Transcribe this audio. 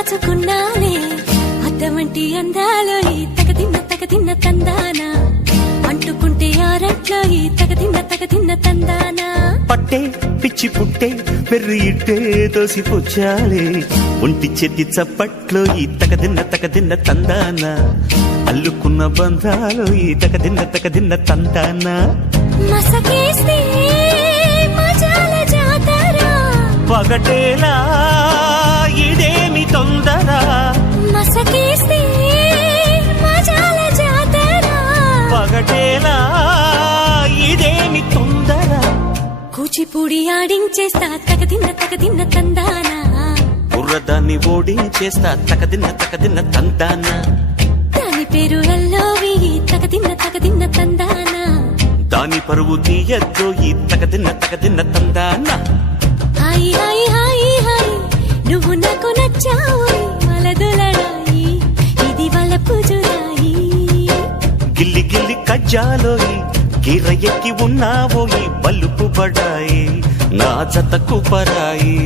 దాచుకున్నానే అద్దమంటి అందాలో ఈ తగదిన్న తందానా అంటుకుంటే ఆరట్లో ఈ తగదిన్న తందానా పట్టే పిచ్చి పుట్టే పెర్రి ఇట్టే దోసిపుచ్చాలే ఒంటి చెట్టి చప్పట్లో ఈ తగదిన్న తందానా అల్లుకున్న బంధాలు ఈ తగదిన్న తందానా మసకేస్తే మజాల జాతర పగటేలా ఇదేమి తొందర మసకేస్తే మజాల జాతర పగటేలా ఇదేమి తొందర కూచిపూడి ఆడించేస్తా తగదిన్న తందానా బుర్రదాన్ని ఓడించేస్తా తగదిన్న తందానా దాని పేరు ఎల్లోవి తగదిన్న తందానా దాని పరువు తీయద్దు ఈ తగదిన్న తందానా హాయి హాయి హాయి హాయి నువ్వు నాకు నచ్చావు మలదులడాయి ఇది వాళ్ళ పూజురాయి గిల్లి గిల్లి కజ్జాలోయి గిర్ర ఎక్కి ఉన్నావోయి బల్లుపు బడాయి నా జతకు పరాయి